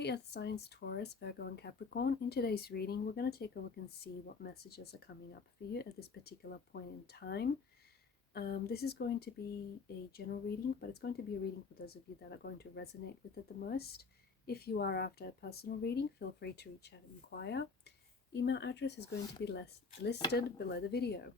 Hey Earth signs Taurus, Virgo and Capricorn. In today's reading, we're going to take a look and see what messages are coming up for you at this particular point in time. This is going to be a general reading, but it's going to be a reading for those of you that are going to resonate with it the most. If you are after a personal reading, feel free to reach out and inquire. Email address is going to be listed below the video.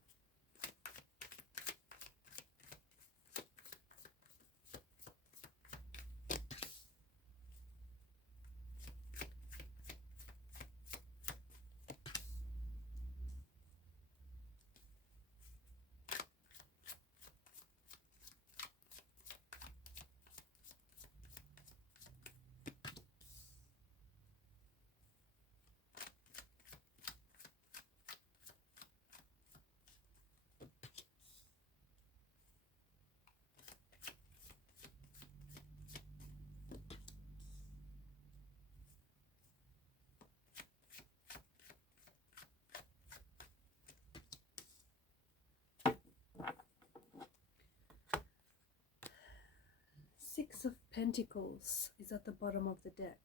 Six of Pentacles is at the bottom of the deck.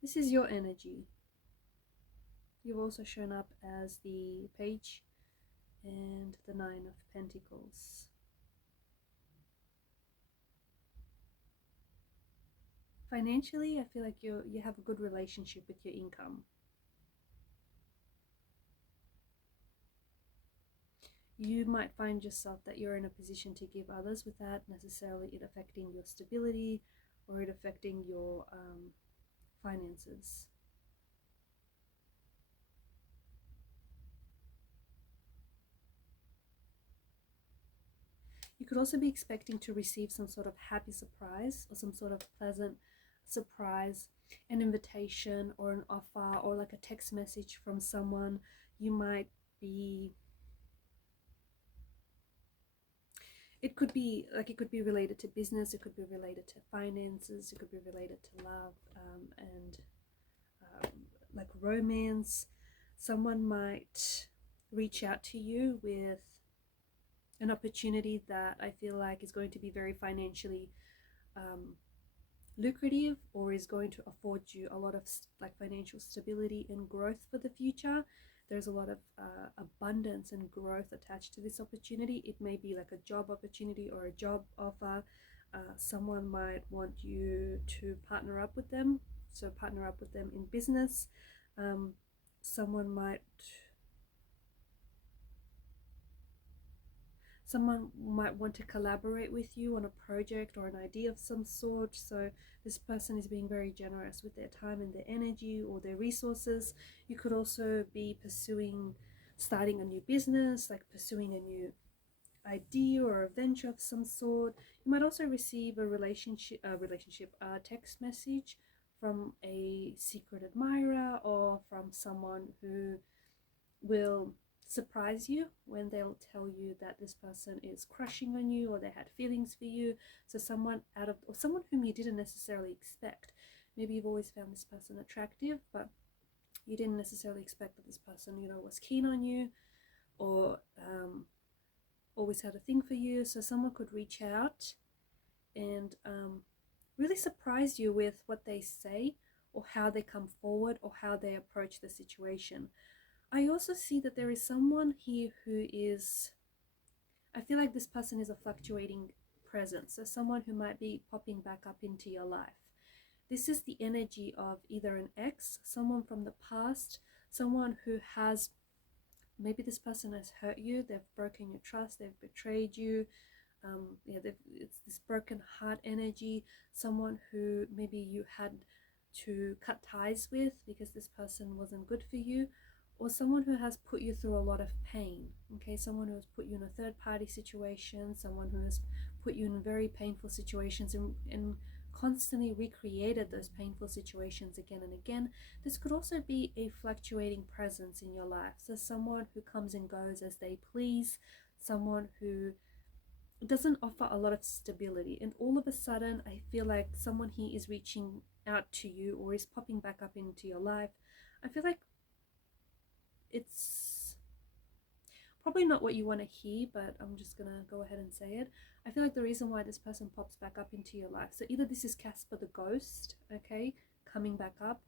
This is your energy. You've also shown up as the Page and the Nine of Pentacles. Financially, I feel like you have a good relationship with your income. You might find yourself that you're in a position to give others without necessarily it affecting your stability or it affecting your finances. You could also be expecting to receive some sort of happy surprise or some sort of pleasant surprise, an invitation or an offer or like a text message from someone. You might be, it could be related to business, it could be related to finances, it could be related to love and like romance. Someone might reach out to you with an opportunity that I feel like is going to be very financially lucrative, or is going to afford you a lot of like financial stability and growth for the future. There's a lot of abundance and growth attached to this opportunity. It may be like a job opportunity or a job offer. Someone might want you to partner up with them, so partner up with them in business. Someone might want to collaborate with you on a project or an idea of some sort. So this person is being very generous with their time and their energy or their resources. You could also be starting a new business, like pursuing a new idea or a venture of some sort. You might also receive a text message from a secret admirer or from someone who will surprise you when they'll tell you that this person is crushing on you or they had feelings for you. So someone whom you didn't necessarily expect. Maybe you've always found this person attractive, but you didn't necessarily expect that this person, was keen on you or always had a thing for you. So someone could reach out and really surprise you with what they say or how they come forward or how they approach the situation. I also see that there is someone here who is, I feel like this person is a fluctuating presence, so someone who might be popping back up into your life. This is the energy of either an ex, someone from the past, someone who has, maybe this person has hurt you, they've broken your trust, they've betrayed you. It's this broken heart energy, someone who maybe you had to cut ties with because this person wasn't good for you, or someone who has put you through a lot of pain. Okay, someone who has put you in a third-party situation, someone who has put you in very painful situations and constantly recreated those painful situations again and again. This could also be a fluctuating presence in your life. So someone who comes and goes as they please, someone who doesn't offer a lot of stability, and all of a sudden I feel like someone here is reaching out to you or is popping back up into your life. I feel like it's probably not what you want to hear, but I'm just gonna go ahead and say it. I feel like the reason why this person pops back up into your life, so either this is Casper the ghost, okay, coming back up,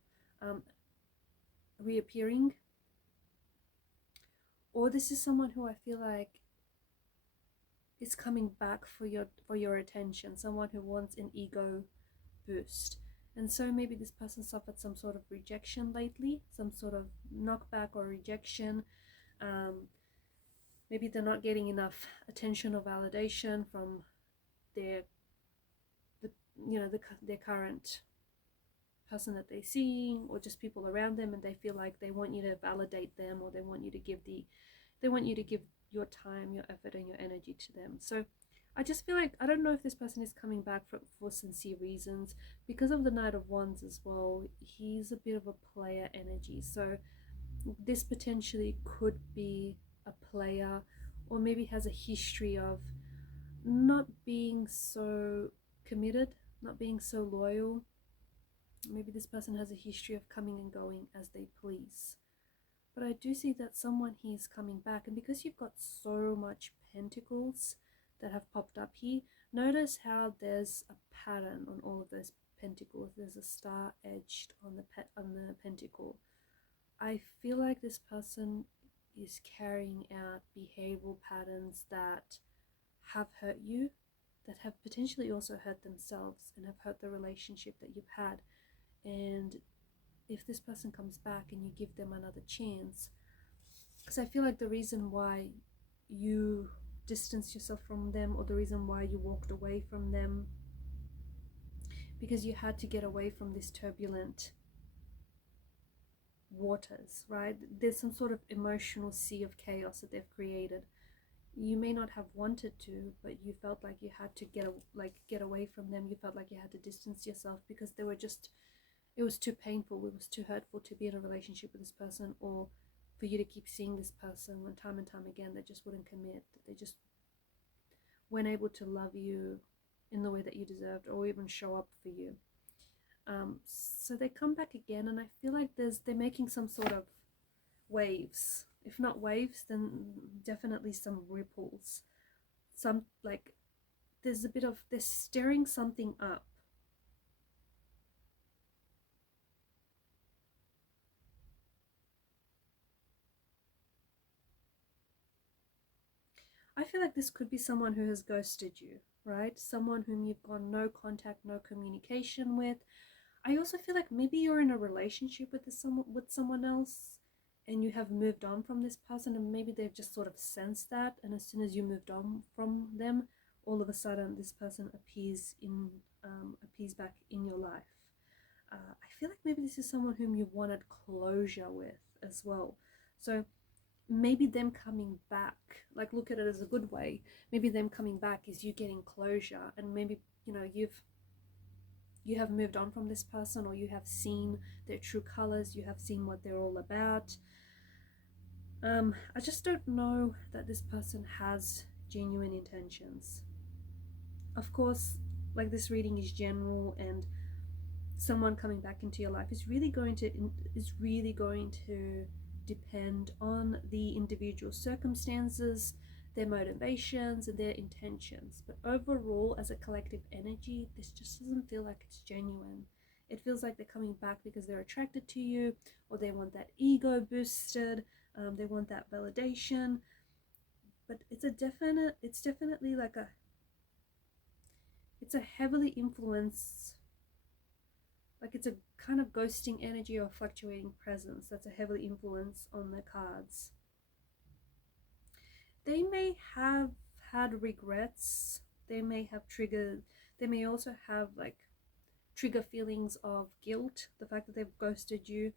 reappearing, or this is someone who I feel like is coming back for your attention, someone who wants an ego boost. And so maybe this person suffered some sort of rejection lately, some sort of knockback or rejection. Maybe they're not getting enough attention or validation from their their current person that they're seeing, or just people around them, and they feel like they want you to validate them, or they want you to give your time, your effort, and your energy to them. So I just feel like, I don't know if this person is coming back for sincere reasons. Because of the Knight of Wands as well, he's a bit of a player energy. So this potentially could be a player, or maybe has a history of not being so committed, not being so loyal. Maybe this person has a history of coming and going as they please. But I do see that someone here is coming back, and because you've got so much pentacles that have popped up here, notice how there's a pattern on all of those pentacles. There's a star edged on the pentacle. I feel like this person is carrying out behavioral patterns that have hurt you, that have potentially also hurt themselves, and have hurt the relationship that you've had. And if this person comes back and you give them another chance, because I feel like the reason why you distanced yourself from them, or the reason why you walked away from them, because you had to get away from this turbulent waters, right? There's some sort of emotional sea of chaos that they've created. You may not have wanted to, but you felt like you had to get away from them. You felt like you had to distance yourself because they were just, it was too painful, it was too hurtful to be in a relationship with this person, or for you to keep seeing this person when time and time again they just wouldn't commit, they just weren't able to love you in the way that you deserved, or even show up for you. So they come back again, and I feel like they're making some sort of waves. If not waves, then definitely some ripples. Some, like, there's a bit of, they're stirring something up. I feel like this could be someone who has ghosted you, right? Someone whom you've got no contact, no communication with. I also feel like maybe you're in a relationship with someone else, and you have moved on from this person, and maybe they've just sort of sensed that, and as soon as you moved on from them, all of a sudden this person appears back in your life. I feel like maybe this is someone whom you wanted closure with as well. So maybe them coming back, like, look at it as a good way. Maybe them coming back is you getting closure, and maybe, you know, you have moved on from this person, or you have seen their true colors, you have seen what they're all about. I just don't know that this person has genuine intentions. Of course, like, this reading is general, and someone coming back into your life is really going to depend on the individual circumstances, their motivations, and their intentions. But overall, as a collective energy, this just doesn't feel like it's genuine. It feels like they're coming back because they're attracted to you, or they want that ego boosted, they want that validation. But it's definitely like it's a heavily influenced, like, it's a kind of ghosting energy or fluctuating presence that's a heavily influence on the cards. They may have had regrets, they may also have, like, trigger feelings of guilt, the fact that they've ghosted you.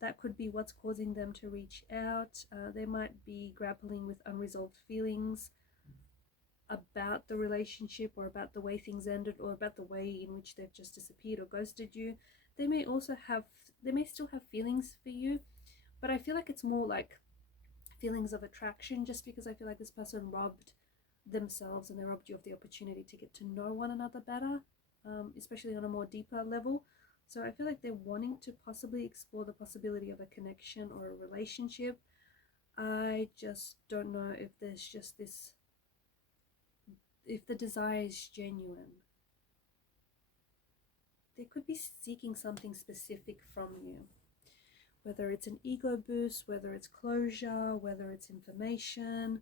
That could be what's causing them to reach out. They might be grappling with unresolved feelings about the relationship, or about the way things ended, or about the way in which they've just disappeared or ghosted you. They may still have feelings for you, but I feel like it's more like feelings of attraction, just because I feel like this person robbed themselves, and they robbed you of the opportunity to get to know one another better, especially on a more deeper level. So I feel like they're wanting to possibly explore the possibility of a connection or a relationship. I just don't know if there's just this, if the desire is genuine. They could be seeking something specific from you, whether it's an ego boost, whether it's closure, whether it's information.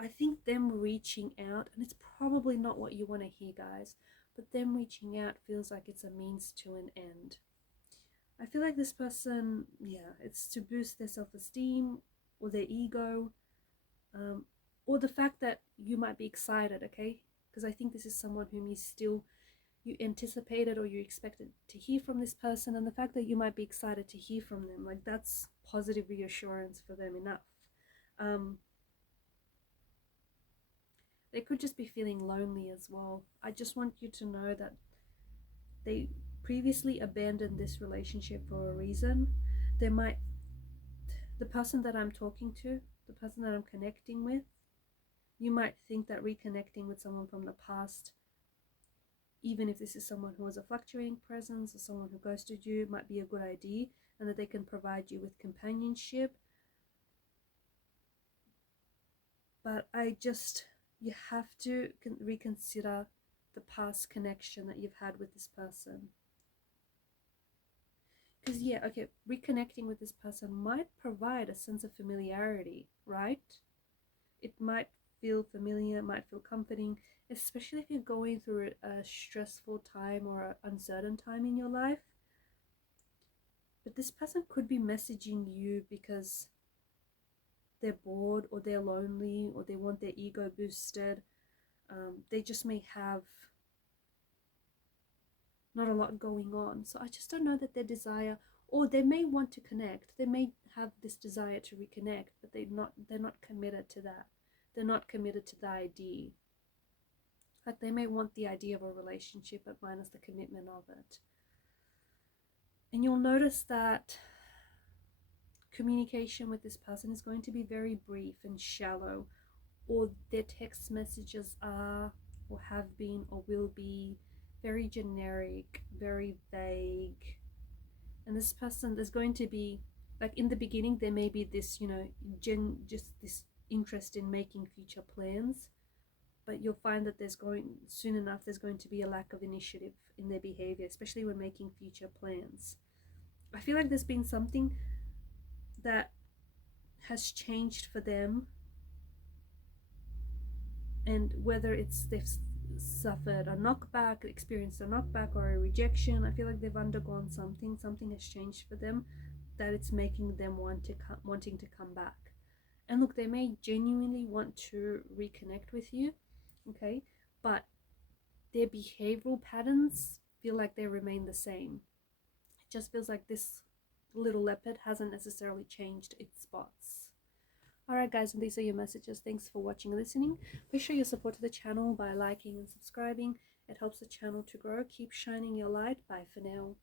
I think them reaching out, and it's probably not what you want to hear, guys, but them reaching out feels like it's a means to an end. I feel like this person, yeah, it's to boost their self-esteem or their ego, or the fact that you might be excited, okay? Because I think this is someone whom you anticipated or you expected to hear from this person, and the fact that you might be excited to hear from them, like, that's positive reassurance for them enough. They could just be feeling lonely as well. I just want you to know that they previously abandoned this relationship for a reason. The person that I'm talking to, the person that I'm connecting with, you might think that reconnecting with someone from the past, even if this is someone who has a fluctuating presence or someone who ghosted you, might be a good idea, and that they can provide you with companionship. But you have to reconsider the past connection that you've had with this person. Because, yeah, okay, reconnecting with this person might provide a sense of familiarity, right? It might feel familiar, it might feel comforting, especially if you're going through a stressful time or an uncertain time in your life. But this person could be messaging you because they're bored or they're lonely or they want their ego boosted. They just may have not a lot going on. So I just don't know that their desire, or they may want to connect. They may have this desire to reconnect, but they're not committed to that. They're not committed to the idea. Like, they may want the idea of a relationship, but minus the commitment of it. And you'll notice that communication with this person is going to be very brief and shallow, or their text messages are, or have been, or will be very generic, very vague. And this person, there's going to be, like, in the beginning, there may be this, just this interest in making future plans, but you'll find that soon enough, there's going to be a lack of initiative in their behavior, especially when making future plans. I feel like there's been something that has changed for them, and whether it's they've suffered a knockback, experienced a knockback or a rejection, I feel like they've undergone something has changed for them, that it's making them wanting to come back. And look, they may genuinely want to reconnect with you, okay, but their behavioral patterns feel like they remain the same. It just feels like this little leopard hasn't necessarily changed its spots. Alright guys, and these are your messages. Thanks for watching and listening. Please show your support to the channel by liking and subscribing. It helps the channel to grow. Keep shining your light. Bye for now.